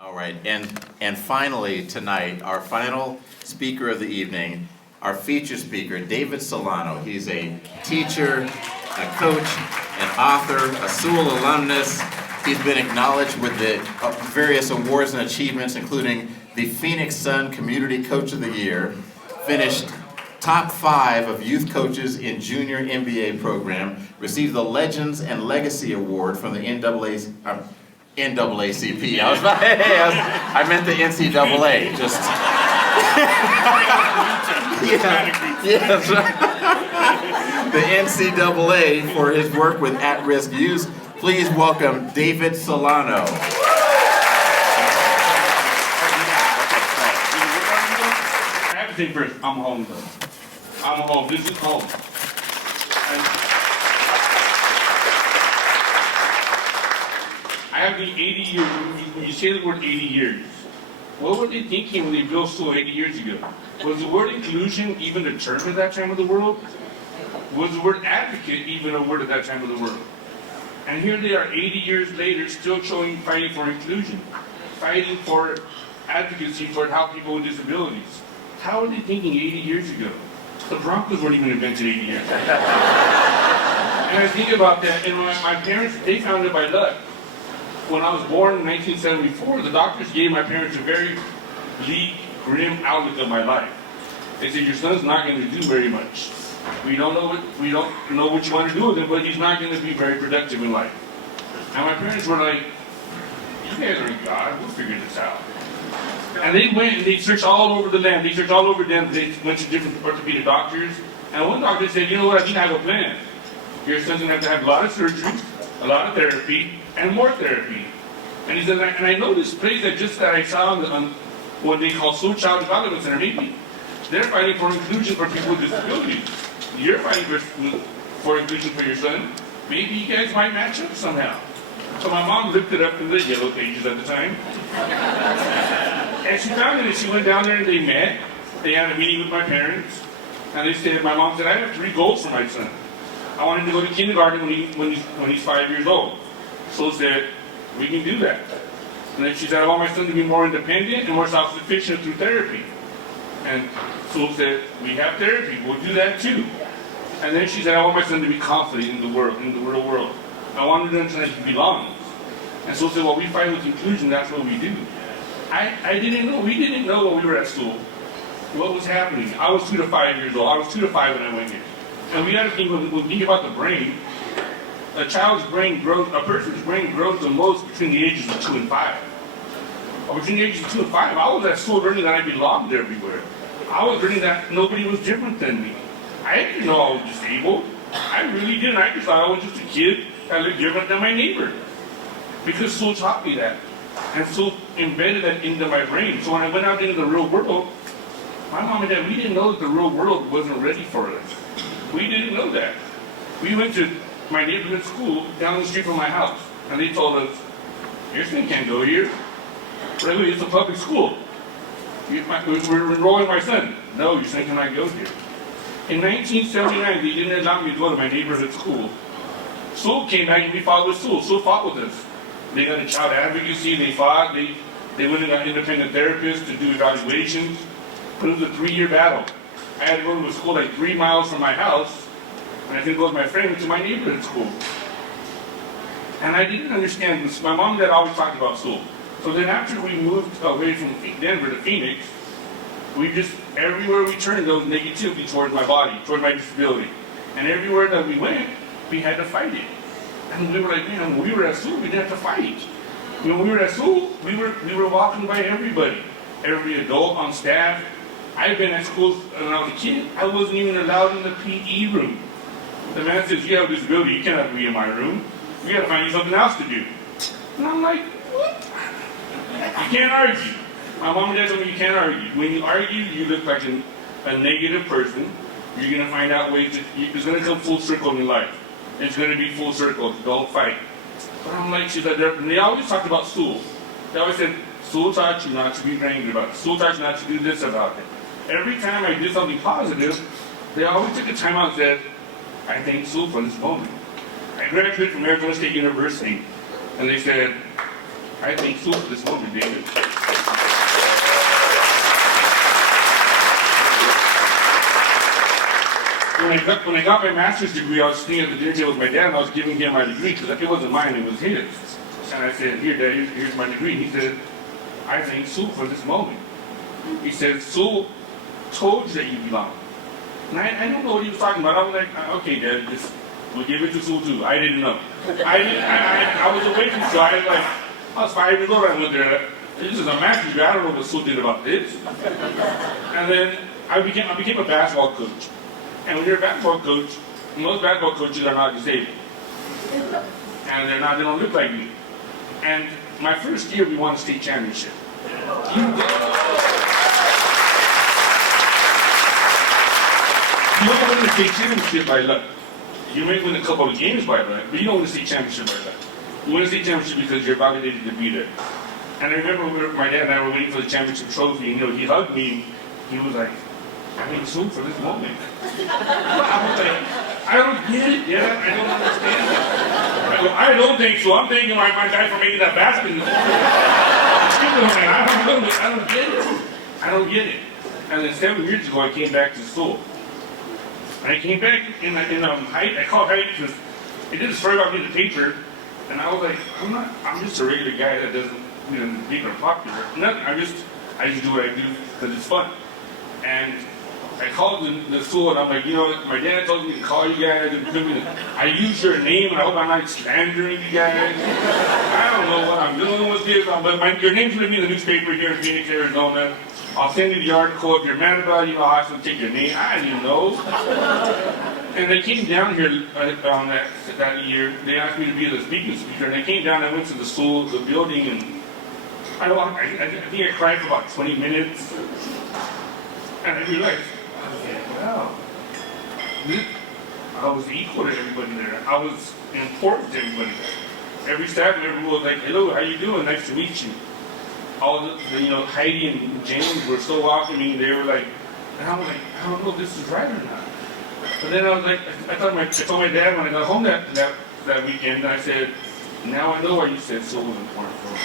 All right, and finally tonight, our final speaker of the evening, our featured speaker, David Solano. He's a teacher, a coach, an author, a Sewall alumnus. He's been acknowledged with the various awards and achievements, including the Phoenix Sun Community Coach of the Year, finished top 5 of youth coaches in junior MBA program, received the Legends and Legacy Award from the NAACP. I meant the NCAA. Just yes, the NCAA for his work with at-risk youth. Please welcome David Solano. I have to say first, I'm home though. I'm home. This is home. I have the 80 years. When you say the word 80 years, what were they thinking when they built Sewall 80 years ago? Was the word inclusion even a term at that time of the world? Was the word advocate even a word at that time of the world? And here they are 80 years later still fighting for inclusion, fighting for advocacy for help people with disabilities. How were they thinking 80 years ago? The Broncos weren't even invented 80 years ago. And I think about that, and my parents, they found it by luck. When I was born in 1974, the doctors gave my parents a very bleak, grim outlook of my life. They said, your son's not going to do very much. We don't know what you want to do with him, but he's not going to be very productive in life. And my parents were like, you guys are God, we'll figure this out. And they went and they searched all over the land. They searched all over them. They went to different orthopedic doctors. And one doctor said, you know what, I think I have a plan. Your son's going to have a lot of surgery, a lot of therapy, and more therapy. And he said, and I know this place that I saw on what they call Sewall Child Development Center, maybe. They're fighting for inclusion for people with disabilities. You're fighting for inclusion for your son. Maybe you guys might match up somehow. So my mom looked it up in the yellow pages at the time. And she found it, and she went down there and they met. They had a meeting with my parents. And they said, my mom said, I have 3 goals for my son. I want him to go to kindergarten when he's 5 years old. So said, we can do that. And then she said, I want my son to be more independent and more self-sufficient through therapy. And so said, we have therapy, we'll do that too. And then she said, I want my son to be confident in the world, in the real world. I want him to understand that he belongs. And so said, well, we fight with inclusion, that's what we do. We didn't know when we were at school what was happening. I was 2 to 5 years old. I was 2 to 5 when I went here. And we got to think, when we think about the brain, a person's brain grows the most between the ages of 2 and 5. Between the ages of 2 and 5, I was at school learning that I belonged everywhere. I was learning that nobody was different than me. I didn't know I was disabled. I really didn't. I just thought I was just a kid that looked different than my neighbor. Because Sewall taught me that. And Sewall embedded that into my brain. So when I went out into the real world, my mom and dad, we didn't know that the real world wasn't ready for us. We didn't know that. We went to my neighborhood school down the street from my house. And they told us, your son can't go here. Really, it's a public school. We're enrolling my son. No, your son cannot go here. In 1979, they didn't allow me to go to my neighborhood school. Sewall came back and we fought with Sewall. Sewall fought with us. They got a child advocacy, they fought, they went and got independent therapists to do evaluations. But it was a 3-year battle. I had to go to a school like 3 miles from my house, and I couldn't go with my friend to my neighborhood school. And I didn't understand this. My mom and dad always talked about Sewall. So then after we moved away from Denver to Phoenix, everywhere we turned, there was negativity towards my body, towards my disability. And everywhere that we went, we had to fight it. And we were like, man, when we were at Sewall, we didn't have to fight. When we were at Sewall, we were walking by everybody. Every adult on staff. I've been at school when I was a kid, I wasn't even allowed in the PE room. The man says, you have a disability, you cannot be in my room. We gotta find you something else to do. And I'm like, what? You can't argue. My mom and dad told me you can't argue. When you argue, you look like a negative person. You're going to find out ways it's going to come full circle in life. It's going to be full circle. Don't fight. But I'm like, she's like, and they always talked about Sewall. They always said, Sewall taught you not to be angry about it. Sewall taught you not to do this about it. Every time I did something positive, they always took a time out and said, I thank Sewall for this moment. I graduated from Arizona State University, and they said, I thank Sewall for this moment, David. When I got my master's degree, I was sitting at the dinner table with my dad, and I was giving him my degree, because it wasn't mine, it was his. And I said, here, Dad, here's my degree. And he said, I thank Sewall for this moment. He said, Sewall told you that you belong. And I don't know what he was talking about. I was like, okay, Dad, we'll give it to Sewall too. I didn't know. I was away from school. I was 5 years old. I went there. This is a master's degree. I don't know what Sewall did about this. And then I became a basketball coach. And when you're a basketball coach, most basketball coaches are not disabled. And they don't look like me. And my first year, we won a state championship. You don't win the state championship by luck. You may win a couple of games by luck, but you don't win the state championship by luck. You win the state championship because you're validated to be there. And I remember my dad and I were waiting for the championship trophy, and he hugged me. He was like, I thank Sewall for this moment. I was like, I don't get it, Dad. I don't understand it. I go, I don't think so. I'm thanking my guy for making that basket. I don't get it. I don't get it. And then 7 years ago, I came back to Sewall. And I came back in height. I called height because it did a story about me in the paper. And I was like, I'm just a regular guy that doesn't be popular. Nothing. I just do what I do because it's fun. And I called the school and I'm like, my dad told me to call you guys. I use your name and I hope I'm not slandering you guys. I don't know what I'm doing with this, but your name's going to be in the newspaper here in Phoenix, Arizona. I'll send you the article. If you're mad about it, I'll ask them to take your name. I didn't know. And they came down here that year. They asked me to be the speaker. And I came down, I went to the school, the building, and I think I cried for about 20 minutes. And I realized, wow, I was equal to everybody there. I was important to everybody there. Every staff member was like, hello, how you doing? Nice to meet you. All the Heidi and James were so welcoming. They were like, and I was like, I don't know if this is right or not. But then I was like, I told my dad when I got home that weekend, and I said, now I know why you said Sewall was important for me.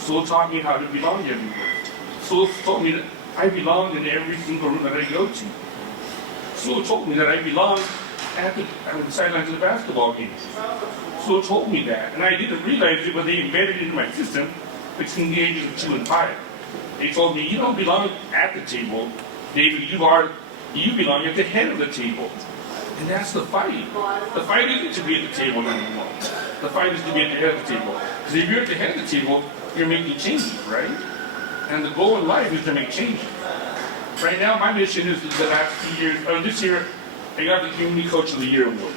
Sewall taught me how to belong everywhere. Sewall told me that I belong in every single room that I go to. Sewall told me that I belong at the sidelines of the basketball games. Sewall told me that, and I didn't realize it, but they embedded it into my system between the ages of 2 and 5. They told me, you don't belong at the table, David, you belong at the head of the table. And that's the fight. The fight isn't to be at the table anymore. The fight is to be at the head of the table. Because if you're at the head of the table, you're making changes, right? And the goal in life is to make changes. Right now, my mission is the last 2 years, this year, I got the Community Coach of the Year award.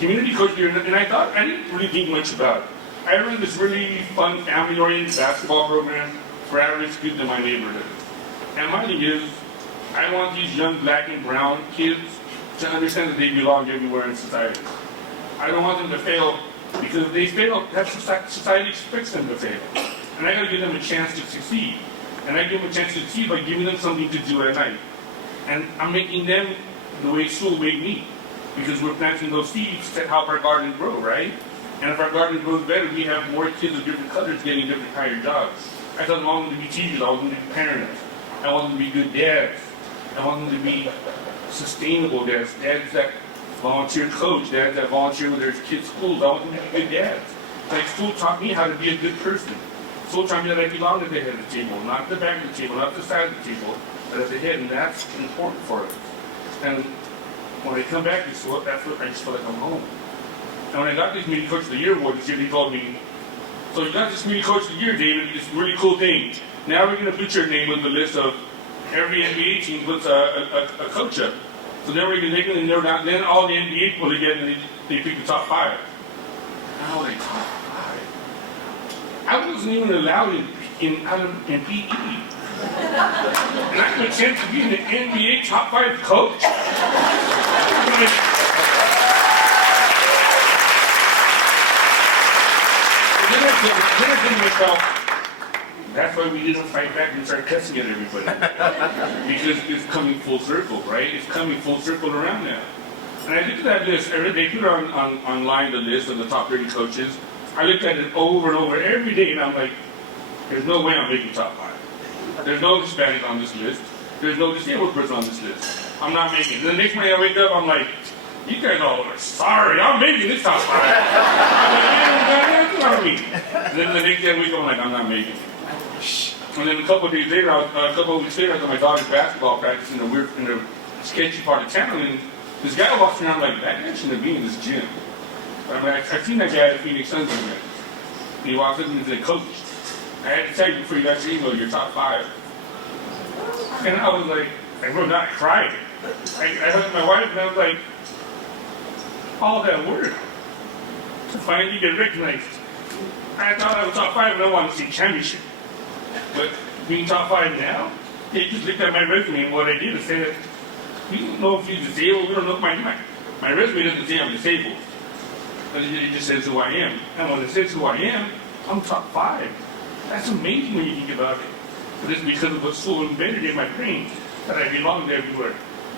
Community Coach of the Year, and I didn't really think much about it. I run this really fun, family-oriented basketball program for at-risk kids in my neighborhood. And my thing is, I want these young black and brown kids to understand that they belong everywhere in society. I don't want them to fail, because if they fail, that's society expects them to fail. And I gotta give them a chance to succeed. And I give them a chance to succeed by giving them something to do at night. And I'm making them the way Sewall made me. Because we're planting those seeds to help our garden grow, right? And if our garden grows better, we have more kids of different colors getting different higher jobs. I thought I want them to be teachers, I want them to be parents. I want them to be good dads. I want them to be sustainable dads. Dads that volunteer coach, dads that volunteer with their kids' schools. I want them to be good dads. Like Sewall taught me how to be a good person. Sewall taught me that I belong at the head of the table, not at the back of the table, not at the side of the table, but at the head, and that's important for us. And when I come back to Sewall, that's what I just feel like I'm home. And when I got this Community Coach of the Year award this year, they told me, so you got this Community Coach of the Year, David, it's a really cool thing. Now we're going to put your name on the list of every NBA team puts a coach up. So then we're going to narrow down, then all the NBA people together, and they pick the top 5. And I was like, top 5? I wasn't even allowed in PE. And I have a chance to be an NBA top 5 coach? Then I think to myself, that's why we didn't fight back and start cussing at everybody. Because it's coming full circle, right? It's coming full circle around now. And I looked at that list, they put online the list of the top 30 coaches. I looked at it over and over every day, and I'm like, there's no way I'm making top 5. There's no Hispanic on this list. There's no disabled person on this list. I'm not making it. And the next morning I wake up, I'm like, you guys all are sorry, I'm making this top 5. I'm like, me. And then the next day I wake up, I'm like, I'm not making it. And then a couple of weeks later, I was at my daughter's basketball practice in a sketchy part of town, and this guy walks around like, that guy shouldn't be in this gym. I mean, I've seen that guy at the Phoenix Suns event. And he walks up and he said, Coach, I had to tell you before you got your email, you're top 5. And I was like, I wrote down, I cried. I hugged my wife and I was like, all that work to finally get recognized. I thought I was top 5 and I wanted to see championship. But being top 5 now, they just looked at my resume and what I did is say that we don't know if you're disabled, we don't know if my resume doesn't say I'm disabled. But it just says who I am. And when it says who I am, I'm top 5. That's amazing when you think about it. But it's because of what's so embedded in my brain that I belong everywhere.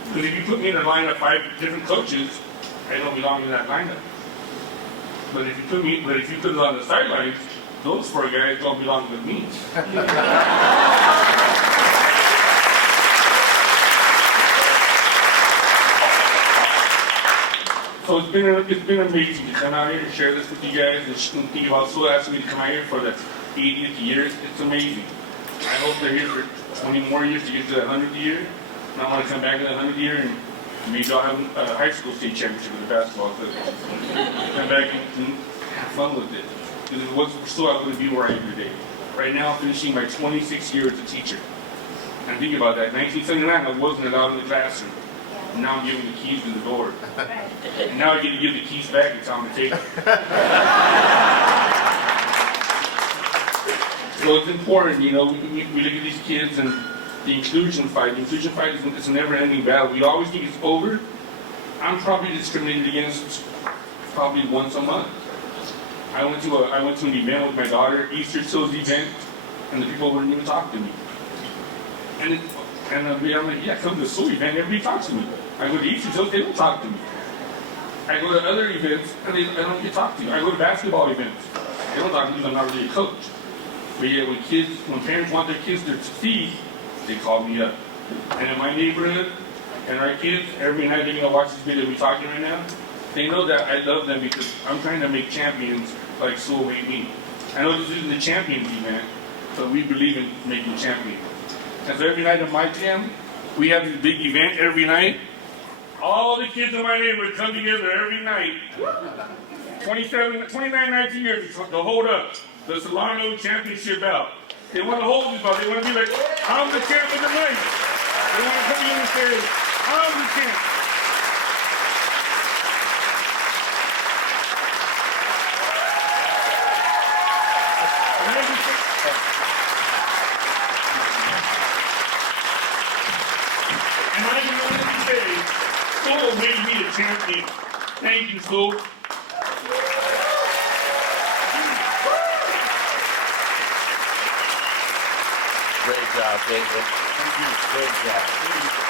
Because if you put me in a line of 5 different coaches, I don't belong in that lineup. But if you put it on the sidelines, those 4 guys don't belong with me. So it's been amazing to come out here and share this with you guys and think about Sewall asking me to come out here for the 80th year. It's amazing. I hope they're here for 20 more years to get to the 100th year. And I want to come back to the 100th year and maybe I'll have a high school state championship with the basketball club. Come back and have fun with it. Because what's Sewall going to be where I am today. Right now I'm finishing my 26th year as a teacher. And think about that. 1979 I wasn't allowed in the classroom. And now I'm giving the keys to the door. And now I get to give the keys back and tell them to take them. So it's important, you know, we look at these kids and the inclusion fight. The inclusion fight is a never-ending battle. We always think it's over. I'm probably discriminated against probably once a month. I went to an event with my daughter, Easter Sills event, and the people wouldn't even talk to me. And I'm like, yeah, come to the Sewall event, everybody talks to me. I go to Easter Sills, they don't talk to me. I go to other events, and I don't get talked to. I go to basketball events. They don't talk to me because I'm not really a coach. But yet when parents want their kids to succeed, they call me up. And in my neighborhood, and our kids, every night they're going to watch this video we're talking right now, they know that I love them because I'm trying to make champions like Sewall made me. I know this isn't the champions event, but we believe in making champions. And so every night in my gym, we have this big event every night. All the kids in my neighborhood come together every night. 29 nights a year to hold up the Solano Championship belt. They want to hold this belt. They want to be like, I'm the champ of the night. They want to come in and say, I'm the champ. And I can only say, Sewall made me a champion. Thank you, Sewall. Great job, David. Great job.